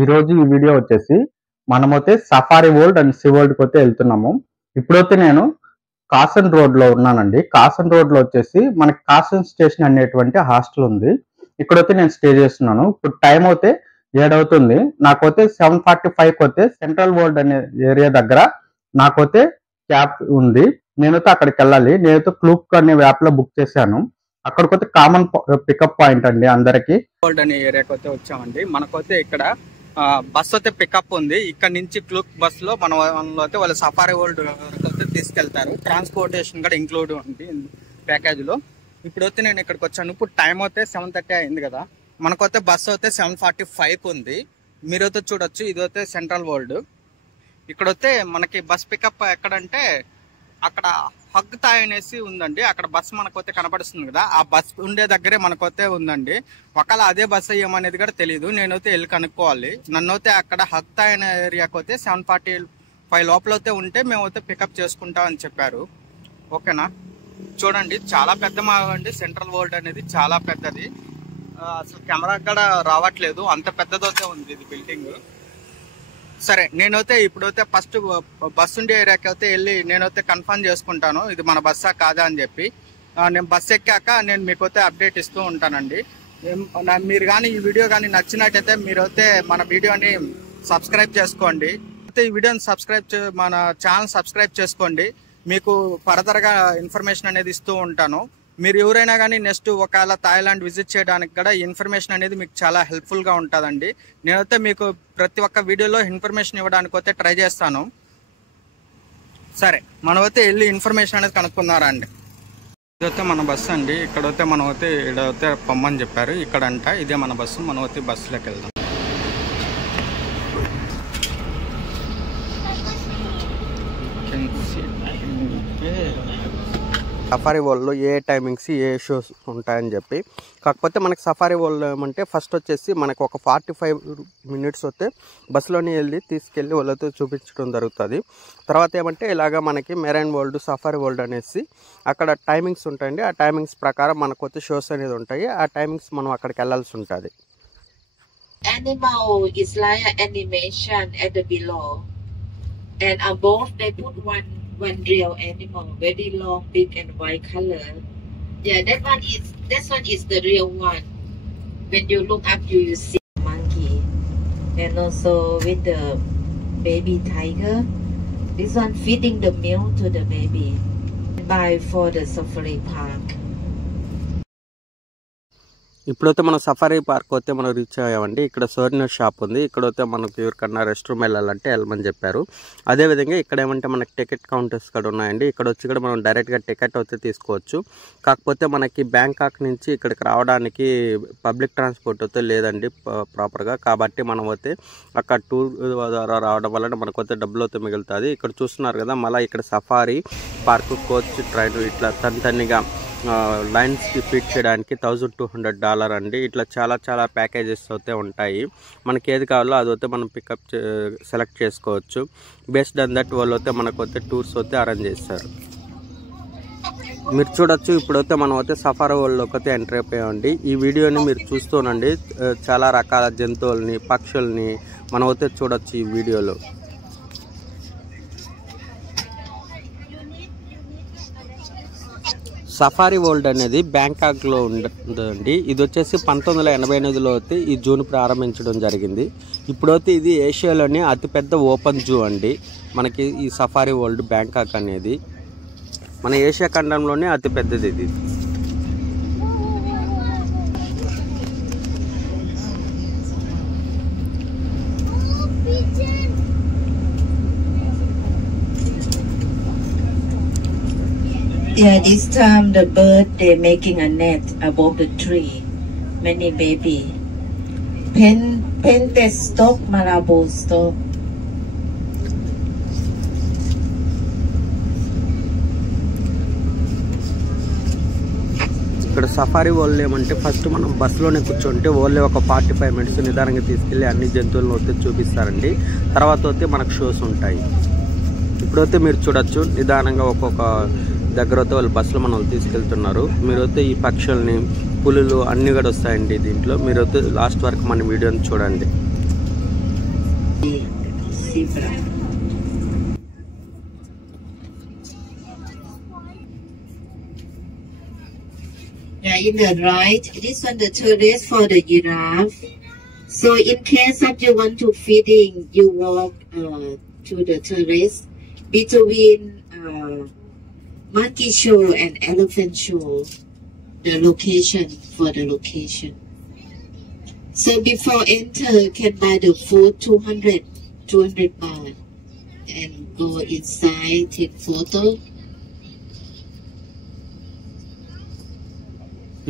ఈరోజు ఈ వీడియో వచ్చేసి మనమైతే సఫారీ వరల్డ్ అండ్ సీ వరల్డ్కి అయితే వెళ్తున్నాము. ఇప్పుడైతే నేను కాసన్ రోడ్లో ఉన్నానండి. కాసన్ రోడ్లో వచ్చేసి మనకి కాసన్ స్టేషన్ అనేటువంటి హాస్టల్ ఉంది. ఇక్కడైతే నేను స్టే చేస్తున్నాను. ఇప్పుడు టైం అయితే 7 అవుతుంది. నాకైతే 7:45కి అయితే సెంట్రల్ వరల్డ్ అనే ఏరియా దగ్గర నాకైతే క్యాబ్ ఉంది. నేనైతే అక్కడికి వెళ్ళాలి. నేనైతే క్లూక్ అనే యాప్లో బుక్ చేశాను. అక్కడికైతే కామన్ పికప్ పాయింట్ అండి అందరికి. వరల్డ్ అనే ఏరియాకి అయితే వచ్చామండి. మనకైతే ఇక్కడ బస్ అయితే పికప్ ఉంది. ఇక్కడ నుంచి క్లూక్ బస్ లో మన అయితే వాళ్ళు సఫారీ వరల్డ్ అయితే తీసుకెళ్తారు. ట్రాన్స్పోర్టేషన్ కూడా ఇంక్లూడ్ ఉంది ప్యాకేజ్ లో. ఇప్పుడైతే నేను ఇక్కడికి వచ్చాను. ఇప్పుడు టైం అయితే 7:30 అయింది కదా. మనకైతే బస్సు అయితే 7:45 ఉంది. మీరైతే చూడొచ్చు, ఇదైతే సెంట్రల్ వరల్డ్. ఇక్కడైతే మనకి బస్ పికప్ ఎక్కడంటే అక్కడ హగ్ తాయ్ అనేసి ఉందండి. అక్కడ బస్ మనకైతే కనపడుతుంది కదా, ఆ బస్ ఉండే దగ్గరే మనకైతే ఉందండి. ఒకవేళ అదే బస్ ఏమనేది కూడా తెలియదు. నేనైతే వెళ్ళి కనుక్కోవాలి. నన్నైతే అక్కడ హగ్ తాయ్ అనే ఏరియాకి అయితే 7:45 లోపల అయితే ఉంటే మేమైతే పికప్ చేసుకుంటాం అని చెప్పారు. ఓకేనా, చూడండి చాలా పెద్ద అండి. సెంట్రల్ వరల్డ్ అనేది చాలా పెద్దది. అసలు కెమెరా కూడా రావట్లేదు, అంత పెద్దదైతే ఉంది ఇది బిల్డింగ్. సరే, నేనైతే ఇప్పుడైతే ఫస్ట్ బస్ ఉండే ఏరియాకి అయితే వెళ్ళి నేనైతే కన్ఫర్మ్ చేసుకుంటాను ఇది మన బస్సా కాదా అని చెప్పి. నేను బస్ ఎక్కాక నేను మీకైతే అప్డేట్ ఇస్తూ ఉంటానండి. మీరు కానీ ఈ వీడియో కానీ నచ్చినట్టయితే మీరైతే మన వీడియోని సబ్స్క్రైబ్ చేసుకోండి. అయితే ఈ వీడియోని మన ఛానల్ సబ్స్క్రైబ్ చేసుకోండి. మీకు ఫర్దర్గా ఇన్ఫర్మేషన్ అనేది ఇస్తూ ఉంటాను. మీరు ఎవరైనా కానీ నెక్స్ట్ ఒకవేళ థాయిలాండ్ విజిట్ చేయడానికి కూడా ఈ ఇన్ఫర్మేషన్ అనేది మీకు చాలా హెల్ప్ఫుల్గా ఉంటుందండి. నేనైతే మీకు ప్రతి ఒక్క వీడియోలో ఇన్ఫర్మేషన్ ఇవ్వడానికి అయితే ట్రై చేస్తాను. సరే, మనమైతే వెళ్ళి ఇన్ఫర్మేషన్ అనేది కనుక్కున్నారా అండి. ఇదైతే మన బస్సు అండి. ఇక్కడైతే మనమైతే ఇక్కడైతే పొమ్మని చెప్పారు. ఇక్కడంట ఇదే మన బస్సు. మనమైతే బస్సులోకి వెళ్దాం. సఫారీ వరల్డ్లో ఏ టైమింగ్స్ ఏ షోస్ ఉంటాయని చెప్పి. కాకపోతే మనకి సఫారీ వరల్డ్ ఏమంటే ఫస్ట్ వచ్చేసి మనకు ఒక 45 minutes వస్తే బస్సులోని వెళ్ళి తీసుకెళ్ళి వాళ్ళతో చూపించడం జరుగుతుంది. తర్వాత ఏమంటే ఇలాగ మనకి మెరైన్ వరల్డ్, సఫారీ వరల్డ్ అనేసి అక్కడ టైమింగ్స్ ఉంటాయండి. ఆ టైమింగ్స్ ప్రకారం మనకు వచ్చే షోస్ అనేది ఉంటాయి. ఆ టైమింగ్స్ మనం అక్కడికి వెళ్ళాల్సి ఉంటుంది. Animal is like an animation at the below, and above they put one real animal, very long, big and white color. Yeah, that one is the real one. When you look up, you see monkey, and also with the baby tiger. This one feeding the milk to the baby. Buy for the safari park. ఇప్పుడైతే మనం safari park అయితే మనం reach అయ్యామండి. ఇక్కడ సోర్నర్ shop ఉంది. ఇక్కడైతే మనకు ఎవరికన్నా rest room వెళ్ళాలంటే వెళ్ళమని చెప్పారు. అదేవిధంగా ఇక్కడ ఏమంటే మనకి టికెట్ కౌంటర్స్ కూడా ఉన్నాయండి. ఇక్కడ వచ్చి కూడా మనం డైరెక్ట్గా టికెట్ అయితే తీసుకోవచ్చు. కాకపోతే మనకి బ్యాంకాక్ నుంచి ఇక్కడికి రావడానికి పబ్లిక్ ట్రాన్స్పోర్ట్ అయితే లేదండి ప్రాపర్గా. కాబట్టి మనం అయితే అక్కడ టూర్ ద్వారా రావడం వల్ల మనకైతే డబ్బులు అయితే మిగులుతుంది. ఇక్కడ చూస్తున్నారు కదా, మళ్ళీ ఇక్కడ సఫారీ పార్క్, కోచ్, ట్రైన్ ఇట్లా తనిగా లైన్స్కి ఫీడ్ చేయడానికి $1,200 అండి. ఇట్లా చాలా ప్యాకేజెస్ అయితే ఉంటాయి. మనకి ఏది కావాలో అదైతే మనం పికప్ సెలెక్ట్ చేసుకోవచ్చు. బేస్డ్ ఆన్ దట్ వాళ్ళు అయితే మనకు అయితే టూర్స్ అయితే అరేంజ్ చేస్తారు. మీరు చూడొచ్చు, ఇప్పుడైతే మనం అయితే సఫారీ వరల్డ్లోకి అయితే ఎంటర్ అయిపోయామండి. ఈ వీడియోని మీరు చూస్తూనండి. చాలా రకాల జంతువుల్ని, పక్షుల్ని మనం అయితే చూడొచ్చు ఈ వీడియోలో. సఫారీ వరల్డ్ అనేది బ్యాంకాక్లో ఉందండి. ఇది వచ్చేసి 1988లో అయితే ఈ జూను ప్రారంభించడం జరిగింది. ఇప్పుడైతే ఇది ఏషియాలోనే అతిపెద్ద ఓపెన్ జూ అండి. మనకి ఈ సఫారీ వరల్డ్ బ్యాంకాక్ అనేది మన ఏషియా ఖండంలోనే అతిపెద్దది ఇది. Yeah, this time the bird they making a net above the tree. Many baby. Pentestock Marabou stock. ఇక్కడ సఫారీ వరల్డ్ ఏమంటే ఫస్ట్ మనం బస్సులోనే కూర్చుంటే ఓన్లీ ఒక 45 minutes నిదానంగా తీసుకెళ్ళి అన్ని జంతువులను అయితే చూపిస్తారండి. తర్వాత అయితే మనకు షోస్ ఉంటాయి. ఇప్పుడైతే మీరు చూడొచ్చు, నిదానంగా ఒక్కొక్క దగ్గర అయితే వాళ్ళు బస్సులో మనం తీసుకెళ్తున్నారు. మీరైతే ఈ పక్షుల్ని, పులులు అన్నీ కూడా వస్తాయండి దీంట్లో. మీరైతే లాస్ట్ వరకు మన వీడియోని చూడండి. zebra. Yeah, in the right, this one the terrace for the giraffe. So in case of you want to feeding, you walk to the terrace between monkey show and elephant show. The location for the location. So before enter, can buy the food 200 baht and go inside, take photo.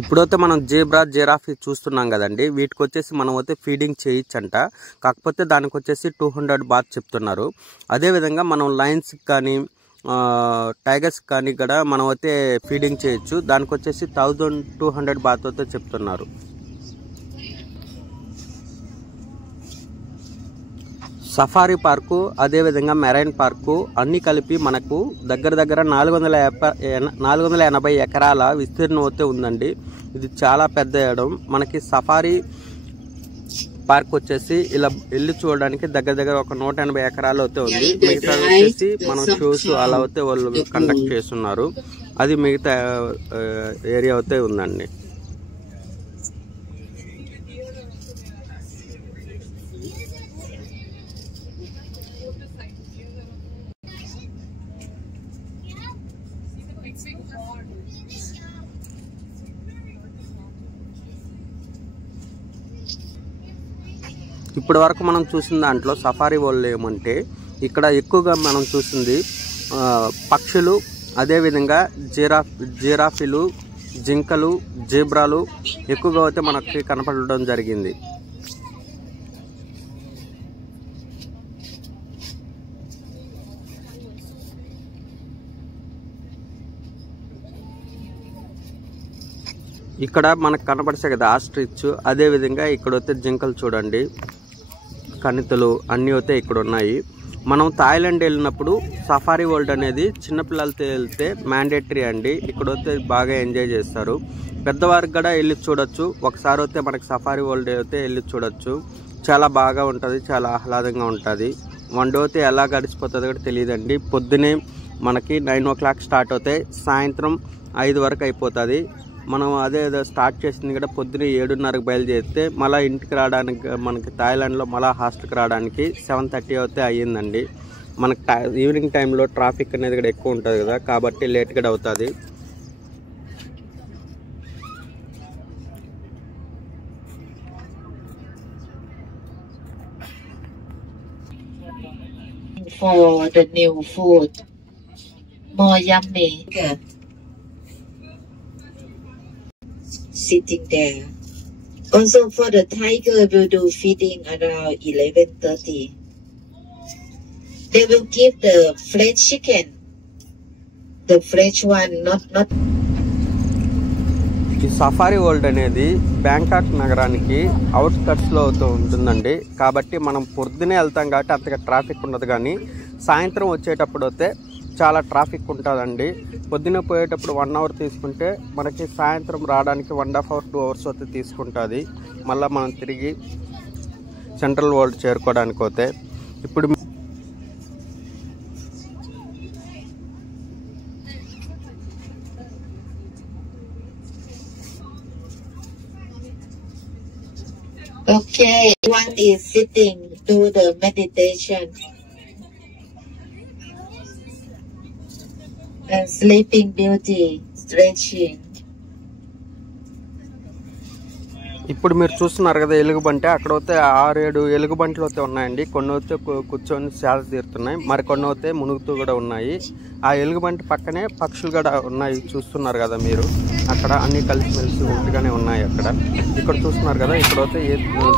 ఇప్పుడైతే మనం zebra giraffe చూస్తున్నాం కదండి. వీటికి వచ్చేసి మనం అయితే feeding చేయొచ్చంట. కాకపోతే దానికి వచ్చేసి 200 బాత్ చెప్తున్నారు. అదేవిధంగా మనం లయన్స్ కానీ టైగర్స్ కానీ కూడా మనం అయితే ఫీడింగ్ చేయొచ్చు. దానికి వచ్చేసి 1200 బాత్ అయితే చెప్తున్నారు. సఫారీ పార్కు అదేవిధంగా మెరైన్ పార్కు అన్నీ కలిపి మనకు దగ్గర 480 ఎకరాల విస్తీర్ణం అయితే ఉందండి. ఇది చాలా పెద్ద ఇడం. మనకి సఫారీ పార్క్ వచ్చేసి ఇలా వెళ్ళి చూడడానికి దగ్గర ఒక 180 ఎకరాలు అయితే ఉంది. మిగతా వచ్చేసి మనం షోస్ అలా అయితే వాళ్ళు కండక్ట్ చేస్తున్నారు. అది మిగతా ఏరియా అయితే ఉందండి. ఇప్పటి వరకు మనం చూసిన దాంట్లో సఫారీ వరల్డ్ ఏమంటే ఇక్కడ ఎక్కువగా మనం చూసింది పక్షులు, అదేవిధంగా జిరాఫీలు, జింకలు, జీబ్రాలు ఎక్కువగా అయితే మనకి కనపడడం జరిగింది. ఇక్కడ మనకు కనపడితే కదా ఆస్ట్రిచ్, అదేవిధంగా ఇక్కడ అయితే జింకలు చూడండి, కణితులు అన్నీ అయితే ఇక్కడ ఉన్నాయి. మనం థాయిలాండ్ వెళ్ళినప్పుడు సఫారీ వరల్డ్ అనేది చిన్నపిల్లలతో వెళ్తే మ్యాండేటరీ అండి. ఇక్కడ అయితే బాగా ఎంజాయ్ చేస్తారు. పెద్దవారికి కూడా వెళ్ళి చూడొచ్చు. ఒకసారి అయితే మనకి సఫారీ వరల్డ్ అయితే వెళ్ళి చూడొచ్చు. చాలా బాగా ఉంటుంది, చాలా ఆహ్లాదంగా ఉంటుంది. వన్ డే అయితే ఎలా గడిచిపోతుందో కూడా తెలియదండి. పొద్దునే మనకి 9 o'clock స్టార్ట్ అవుతాయి, సాయంత్రం 5 వరకు అయిపోతుంది. మనం అదే స్టార్ట్ చేసింది కూడా పొద్దున్న 7:30కి బయలుదేరితే మళ్ళీ ఇంటికి రావడానికి మనకి థాయిలాండ్లో మళ్ళీ హాస్టల్కి రావడానికి 7:30 అయితే అయ్యిందండి. మనకి ఈవినింగ్ టైంలో ట్రాఫిక్ అనేది కూడా ఎక్కువ ఉంటుంది కదా, కాబట్టి లేట్ కూడా అవుతుంది. For the new food, more yummy. Sitting there. Also for the tiger, we'll do feeding around 11:30. They will give the fresh chicken, the fresh one, not. ఈ సఫారీ వరల్డ్ అనేది బ్యాంకాక్ నగరానికి అవుట్స్కట్స్లో ఉంటుందండి. కాబట్టి మనం పొద్దునే వెళ్తాం కాబట్టి అంతగా ట్రాఫిక్ ఉండదు. కానీ సాయంత్రం వచ్చేటప్పుడు అయితే చాలా ట్రాఫిక్ ఉంటుందండి. పొద్దున్న పోయేటప్పుడు 1 hour తీసుకుంటే మనకి సాయంత్రం రావడానికి 1.5 hour 2 hours అయితే తీసుకుంటుంది. మళ్ళీ మనం తిరిగి సెంట్రల్ వరల్డ్ చేరుకోవడానికి అయితే ఇప్పుడు Okay, one is sitting, do the meditation. And Sleeping Beauty, stretching. ఇప్పుడు మీరు చూస్తున్నారు కదా ఎలుగుబంటి. అక్కడ అయితే 6-7 ఎలుగుబంట్లు అయితే ఉన్నాయండి. కొన్ని అయితే కూర్చొని సేద తీరుతున్నాయి, మరి కొన్ని అయితే మునుగుతూ కూడా ఉన్నాయి. ఆ ఎలుగుబంటి పక్కనే పక్షులు కూడా ఉన్నాయి, చూస్తున్నారు కదా మీరు. అక్కడ అన్ని కలిసిమెలిసి ఒకటిగానే ఉన్నాయి. అక్కడ ఇక్కడ చూస్తున్నారు కదా, ఇక్కడైతే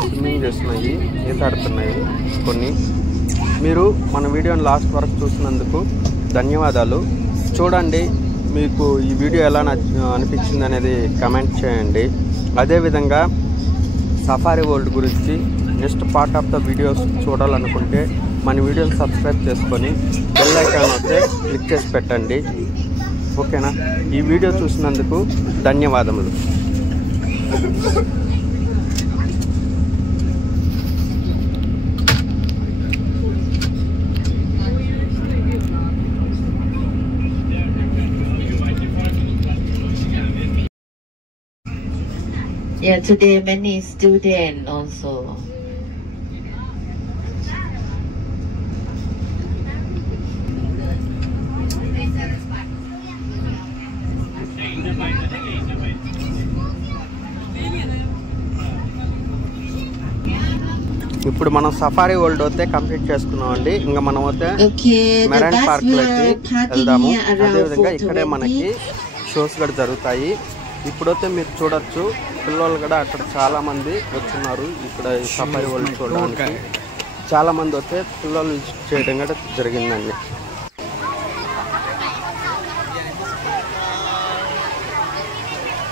స్విమ్మింగ్ చేస్తున్నాయి, ఈతాడుతున్నాయి కొన్ని. మీరు మన వీడియోని లాస్ట్ వరకు చూసినందుకు ధన్యవాదాలు. చూడండి, మీకు ఈ వీడియో ఎలా అనిపించింది అనేది కమెంట్ చేయండి. అదేవిధంగా సఫారీ వరల్డ్ గురించి next part of the videos చూడాలనుకుంటే మన వీడియోని సబ్స్క్రైబ్ చేసుకొని బెల్ ఐకాన్ అయితే క్లిక్ చేసి పెట్టండి. ఓకేనా? ఈ వీడియో చూసినందుకు ధన్యవాదములు. Yeah, today many students also. ఇప్పుడు మనం సఫారీ వరల్డ్ అయితే కంప్లీట్ చేసుకున్నాం అండి. ఇంకా మనం అయితే Okay, the marine bus park will లోకి park వెళ్దాము. here around అదేవిధంగా ఇక్కడే 4:20. మనకి షోస్ కూడా జరుగుతాయి. ఇప్పుడైతే మీరు చూడొచ్చు, పిల్లలు కూడా అక్కడ చాలా మంది వచ్చున్నారు ఇక్కడ సఫారీ వరల్డ్ చూడడానికి. చాలా మంది వస్తే పిల్లలు చేయడం కూడా జరిగిందండి.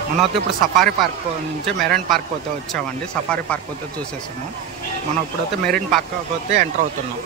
మనం అయితే ఇప్పుడు సఫారీ పార్క్ నుంచి మెరైన్ పార్క్ అయితే వచ్చామండి. సఫారీ పార్క్ అయితే చూసేసాము. మనం ఇప్పుడైతే మెరైన్ పార్క్ అయితే ఎంటర్ అవుతున్నాం.